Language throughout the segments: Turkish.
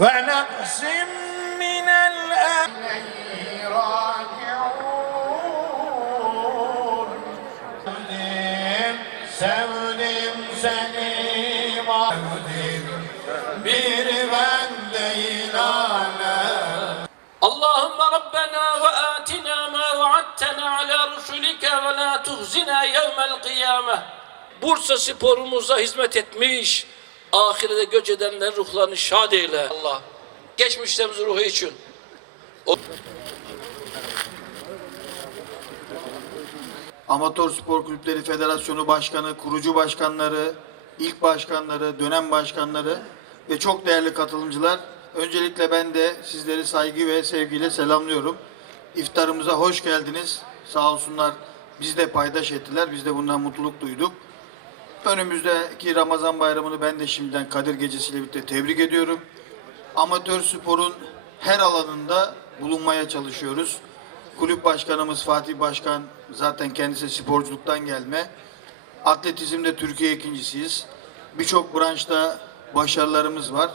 ونقص من الأمر راجعون Sevdim seni mahvedin Bir ben değil alem اللهم ربنا وآتنا ما وعدتنا على رسلك ولا تخزنا يوم القيامة Bursa sporumuza hizmet etmiş, ahirete göç edenler ruhlarını şad eyle Allah. Geçmişlerimizin ruhu için. Amatör Spor Kulüpleri Federasyonu Başkanı, kurucu başkanları, ilk başkanları, dönem başkanları ve çok değerli katılımcılar. Öncelikle ben de sizleri saygı ve sevgiyle selamlıyorum. İftarımıza hoş geldiniz. Sağ olsunlar biz de paydaş ettiler. Biz de bundan mutluluk duyduk. Önümüzdeki Ramazan bayramını ben de şimdiden Kadir Gecesi ile birlikte tebrik ediyorum. Amatör sporun her alanında bulunmaya çalışıyoruz. Kulüp başkanımız Fatih Başkan zaten kendisi sporculuktan gelme. Atletizmde Türkiye ikincisiyiz. Birçok branşta başarılarımız var.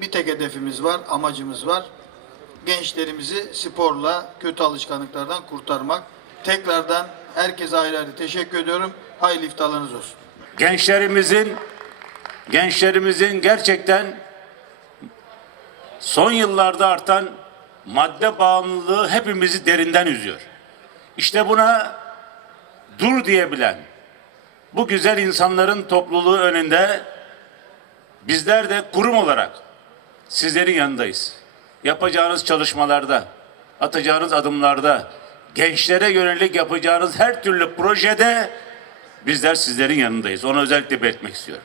Bir tek hedefimiz var, amacımız var. Gençlerimizi sporla, kötü alışkanlıklardan kurtarmak. Tekrardan herkese ayrı ayrı teşekkür ediyorum. Hayırlı iftarlarınız olsun. Gençlerimizin gençlerimizin gerçekten son yıllarda artan madde bağımlılığı hepimizi derinden üzüyor. İşte buna dur diyebilen bu güzel insanların topluluğu önünde bizler de kurum olarak sizlerin yanındayız. Yapacağınız çalışmalarda, atacağınız adımlarda, gençlere yönelik yapacağınız her türlü projede bizler sizlerin yanındayız. Onu özellikle belirtmek istiyorum.